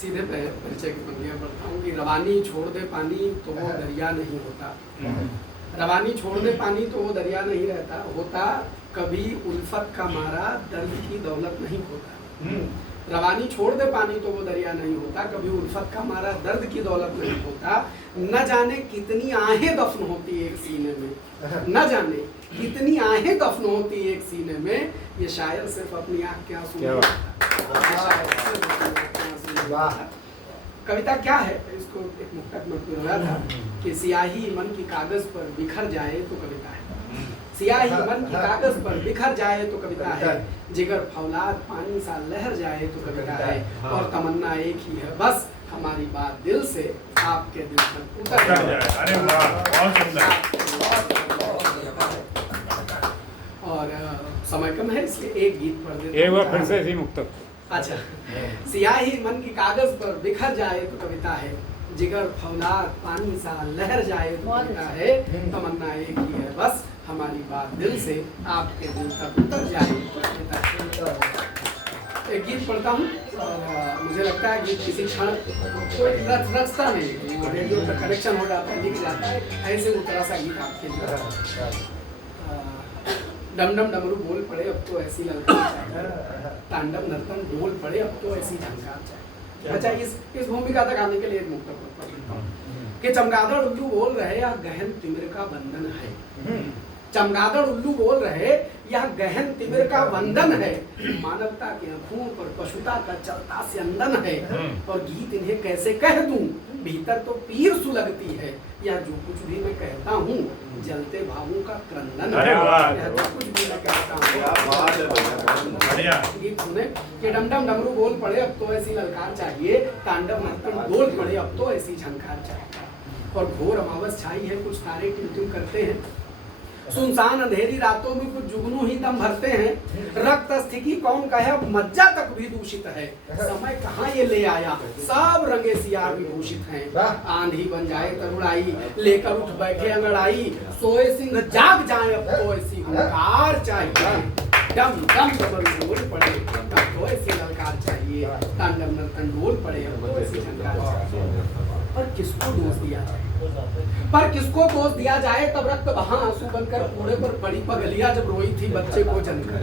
सीधे परिचय की पंक्तियाँ पढ़ता हूँ कि रवानी छोड़ दे पानी तो वो दरिया नहीं होता, रवानी छोड़ दे पानी तो वो दरिया नहीं रहता, होता कभी उल्फत का मारा दर्द की दौलत नहीं होता। रवानी छोड़ दे पानी तो वो दरिया नहीं होता, कभी उल्फत का मारा दर्द की दौलत नहीं होता। न जाने कितनी आहें दफन होती एक सीने में, न जाने कितनी आहें दफन होती एक सीने में, ये शायर सिर्फ अपनी आँख के आंसू। कविता क्या है, इसको एक मुक्तक में पिरोया था कि सियाही मन की कागज पर बिखर जाए तो कविता है, सियाही मन की कागज पर बिखर जाए तो कविता है, जिगर फौलाद पानी सा लहर जाए तो कविता है, और तमन्ना एक ही है बस हमारी बात दिल से आपके दिल तक उतर जाए। अरे वाह, बहुत सुंदर। और समय कम है इसलिए एक गीत पढ़ देते हैं। एक बार फिर से इसी मुक्तक। अच्छा, सियाही मन की कागज पर बिखर जाए तो कविता है, जिगर फौलाद पानी सा लहर जाए तो कविता है, तमन्ना एक ही है बस हमारी बात दिल से आपके दिल तक उतर जाए तो कविता है। एक गीत पढ़ता हूँ और मुझे लगता है गीत किसी क्षण रचता नहीं, रेडियो का कनेक्शन हो जाता है, लिख जाता है, ऐसे उतरा सा गीत आपके लिए। डम डम डमरू बोल पड़े अब तो ऐसी ललकार चाहिए, तांडव नर्तन डोल पड़े अब तो ऐसी झंकार चाहिए। अच्छा, इस भूमिका तक आने के लिए एक मुक्तक पढ़ता हूँ कि चमगादड़ उल्लू बोल रहे यह गहन तिमिर का बंधन है, चमगादड़ उल्लू बोल रहे यह गहन तिमिर का बंधन है, मानवता के आँखों पर पशुता का चलता स्यंदन है, और गीत इन्हें कैसे कह दूं भीतर तो पीर सुलगती है, यह जो कुछ भी मैं कहता हूँ जलते भावों का क्रंदन है, यह जो कुछ भी मैं कहता हूँ। गीत सुने कि डम डम डमरू बोल पड़े अब तो ऐसी ललकार चाहिए, तांडव नर्तन डोल पड़े अब तो ऐसी झंकार चाहिए, और घोर अमावस छाई है कुछ तारे टिमटिम करते हैं, सुनसान अंधेरी रातों में कुछ जुगनू ही दम भरते हैं, रक्त स्थिति कौन कहे अब मज्जा तक भी दूषित है, समय कहाँ ये ले आया सब रंगे सियार विभूषित हैं, आंधी बन जाए तरुणाई लेकर उठ बैठे अंगड़ाई, सोए सिंह जाग जाए अब तो ऐसी हुंकार चाहिए, डम डम डमरू बोल पड़े अब तो ऐसी ललकार चाहिए, तांडव नर्तन डोल पड़े अब तो ऐसी झंकार चाहिए। पर किसको दोष दिया जाए, पर किसको दोष दिया जाए, तब रक्त बहा आंसू बनकर कूड़े पर पड़ी पगलिया जब रोई थी बच्चे को जनकर,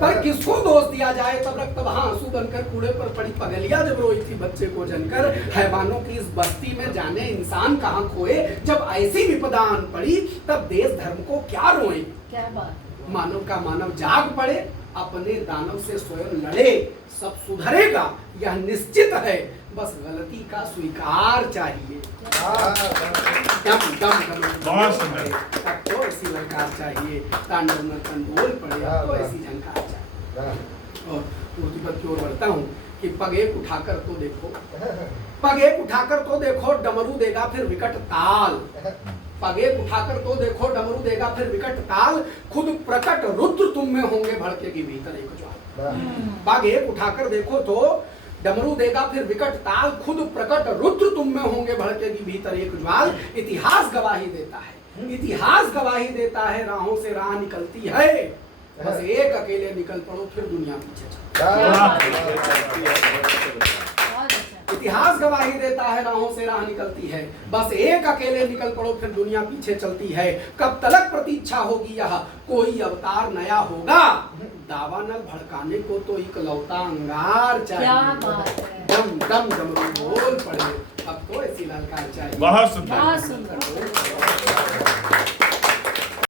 पर किसको दोष दिया जाए, तब रक्त बहा आंसू बनकर कूड़े पर पड़ी पगलिया जब रोई थी बच्चे को जनकर, हैवानों की इस बस्ती में जाने इंसान कहाँ खोए, जब ऐसी विपदा आन पड़ी तब देश धर्म को क्या रोए, क्या बात, मानव का मानव जाग पड़े अपने दानव से स्वयं लड़े, सब सुधरेगा यह निश्चित है, बस गलती का स्वीकार चाहिए। डम डम डम अब तो ऐसी ललकार चाहिए, तांडव नर्तन डोल पड़े अब तो ऐसी झंकार चाहिए। और मूर्ति पर की ओर बढ़ता हूँ कि पग एक उठाकर तो देखो, पग एक उठाकर तो देखो डमरू देगा फिर विकट ताल, पग एक उठाकर तो देखो डमरू देगा फिर विकट ताल, खुद प्रकट रुद्र तुम में होंगे भड़केगी भीतर एक ज्वाल, पग एक उठाकर देखो तो डमरू देगा फिर विकट ताल, खुद प्रकट रुद्र तुम में होंगे भड़केगी भीतर एक ज्वाल, इतिहास गवाही देता है, इतिहास गवाही देता है, राहों से राह निकलती है, बस एक अकेले निकल पड़ो फिर दुनिया पीछे इतिहास गवाही देता है, राहों से राह निकलती है, बस एक अकेले निकल पड़ो फिर दुनिया पीछे चलती है, कब तलक प्रतीक्षा होगी यह कोई अवतार नया होगा, दावा न भड़काने को तो इकलौता अंगार चाहिए, डम डम डमरू बोल पड़े अब तो ऐसी ललकार चाहिए। बहुत सुंदर।